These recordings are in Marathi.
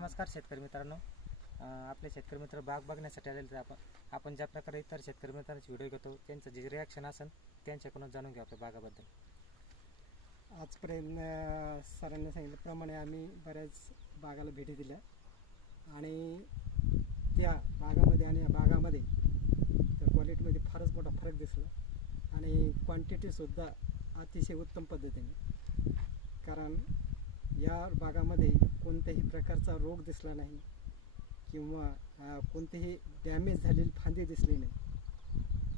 नमस्कार शेतकरी मित्रांनो. आपले शेतकरी मित्र बाग बघण्यासाठी आलेले तर आपण. आपण ज्या प्रकारे इतर शेतकरी मित्रांचे व्हिडिओ घेतो त्यांचं जे रिॲक्शन असेल त्यांच्याकडून जाणून घेऊ आपल्या बागाबद्दल. आजपर्यंत सरांनी सांगितल्याप्रमाणे आम्ही बऱ्याच बागाला भेटी दिल्या. आणि त्या बागामध्ये आणि या बागामध्ये त्या क्वालिटीमध्ये फारच मोठा फरक दिसला. आणि क्वांटिटीसुद्धा अतिशय उत्तम पद्धतीने. कारण या बागामध्ये कोणत्याही प्रकारचा रोग दिसला नाही किंवा कोणतीही डॅमेज झालेली फांदी दिसली नाही.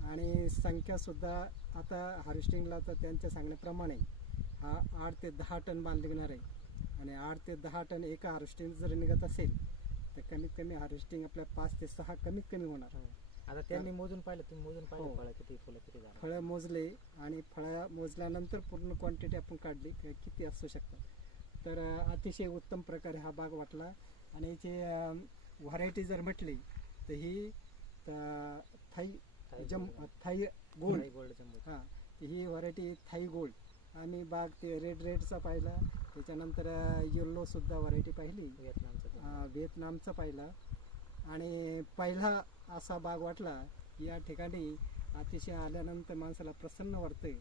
आणि संख्यासुद्धा आता हार्वेस्टिंगला तर त्यांच्या सांगण्याप्रमाणे हा आठ ते दहा टन माल निघणार आहे. आणि आठ ते दहा टन एका हार्वेस्टिंग जर निघत असेल तर कमीत कमी हार्वेस्टिंग आपल्या पाच ते सहा कमीत कमी होणार आता त्यांनी मोजून पाहिलं तुम्ही मोजून पाहिलं हो. फळं किती फुलं किती फळं मोजले आणि फळं मोजल्यानंतर पूर्ण क्वांटिटी आपण काढली. किती असू शकतात? तर अतिशय उत्तम प्रकारे हा बाग वाटला. आणि याची व्हरायटी जर म्हटली तर ही थाई जम. Thai gold. गोल्ड हां ही व्हरायटी थाई गोल्ड. आम्ही बाग ते रेड रेडचा पाहिला. त्याच्यानंतर येल्लोसुद्धा व्हरायटी पाहिली. व्हिएतनामचं व्हिएतनामचा पाहिला. आणि पहिला असा बाग वाटला या ठिकाणी अतिशय आल्यानंतर माणसाला प्रसन्न वाटते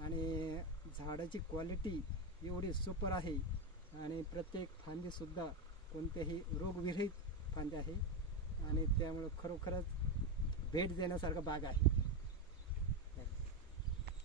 आणि झाडाची क्वालिटी एवढी सुपर आहे. आणि प्रत्येक फांदीसुद्धा कोणत्याही रोगविरहित फांदी आहे. आणि त्यामुळं खरोखरच भेट देण्यासारखा बाग आहे.